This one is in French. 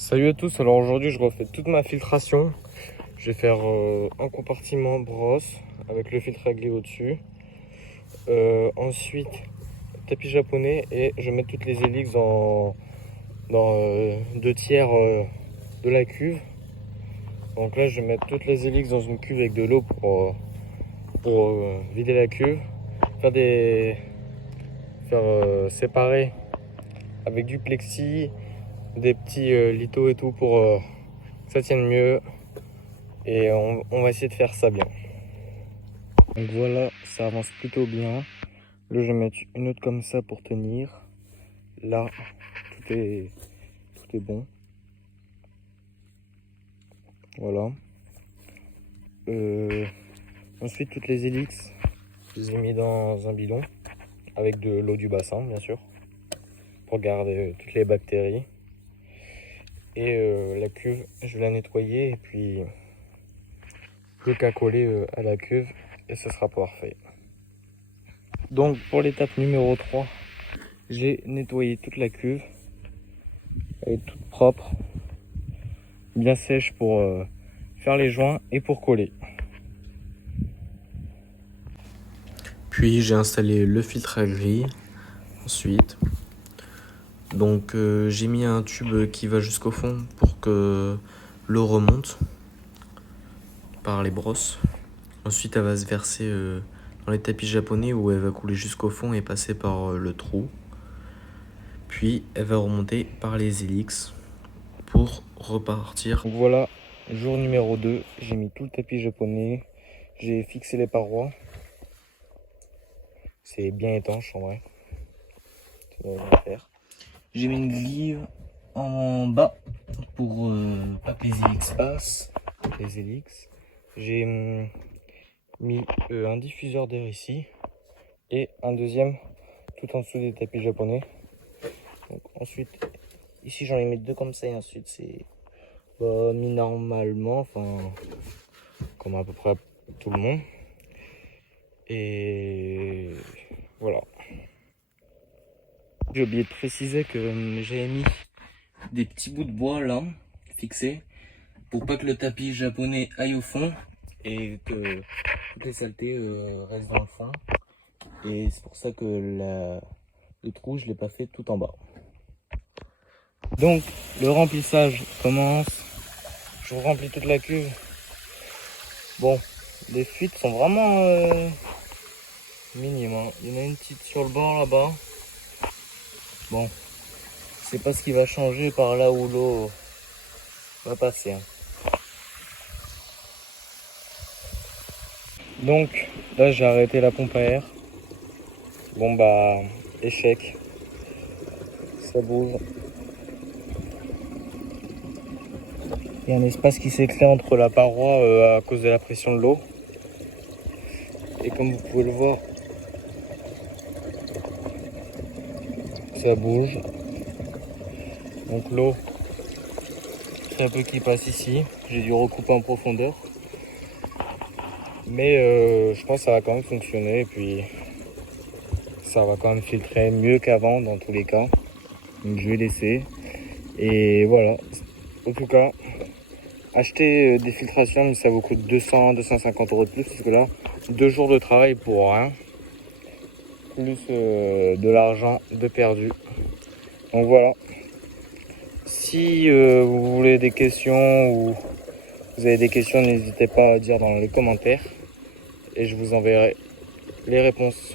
Salut à tous, alors aujourd'hui je refais toute ma filtration. Je vais faire un compartiment brosse avec le filtre à glue au-dessus. Ensuite tapis japonais et je mets toutes les hélices dans 2/3 de la cuve. Donc là je vais mettre toutes les hélices dans une cuve avec de l'eau pour vider la cuve. Faire séparer avec du plexi, des petits litos et tout pour que ça tienne mieux. Et on va essayer de faire ça bien. Donc voilà, ça avance plutôt bien. Là je vais mettre une autre comme ça pour tenir. Là tout est bon. Voilà. Ensuite toutes les hélices, je les ai mis dans un bidon avec de l'eau du bassin bien sûr, pour garder toutes les bactéries. Et la cuve, je vais la nettoyer et puis plus qu'à coller à la cuve et ce sera parfait. Donc pour l'étape numéro 3, j'ai nettoyé toute la cuve. Elle est toute propre, bien sèche pour faire les joints et pour coller. Puis j'ai installé le filtre à grille ensuite. Donc j'ai mis un tube qui va jusqu'au fond pour que l'eau remonte par les brosses. Ensuite elle va se verser dans les tapis japonais où elle va couler jusqu'au fond et passer par le trou. Puis elle va remonter par les hélices pour repartir. Donc voilà, jour numéro 2, j'ai mis tout le tapis japonais, j'ai fixé les parois. C'est bien étanche en vrai. J'ai mis une glive en bas pour pas que les hélices passent. Les hélices. J'ai mis un diffuseur d'air ici et un deuxième tout en dessous des tapis japonais. Donc, ensuite, ici j'en ai mis deux comme ça et ensuite c'est mis normalement, enfin comme à peu près tout le monde. Et voilà. J'ai oublié de préciser que j'avais mis des petits bouts de bois là, fixés, pour pas que le tapis japonais aille au fond et que toutes les saletés restent dans le fond. Et c'est pour ça que le trou, je l'ai pas fait tout en bas. Donc le remplissage commence. Je remplis toute la cuve. Bon, les fuites sont vraiment minimes, hein. Il y en a une petite sur le bord là-bas. Bon, c'est pas ce qui va changer par là où l'eau va passer, hein. Donc là j'ai arrêté la pompe à air. Bon bah échec. Ça bouge. Il y a un espace qui s'est créé entre la paroi à cause de la pression de l'eau. Et comme vous pouvez le voir, ça bouge. Donc l'eau, très peu qui passe ici. J'ai dû recouper en profondeur. Mais je pense que ça va quand même fonctionner. Et puis ça va quand même filtrer mieux qu'avant dans tous les cas. Donc je vais laisser. Et voilà. En tout cas, acheter des filtrations, mais ça vous coûte 200-250 € de plus. Parce que là, 2 jours de travail pour rien. Plus de l'argent de perdu. Donc voilà. Si vous voulez des questions ou vous avez des questions, n'hésitez pas à dire dans les commentaires. Et je vous enverrai les réponses.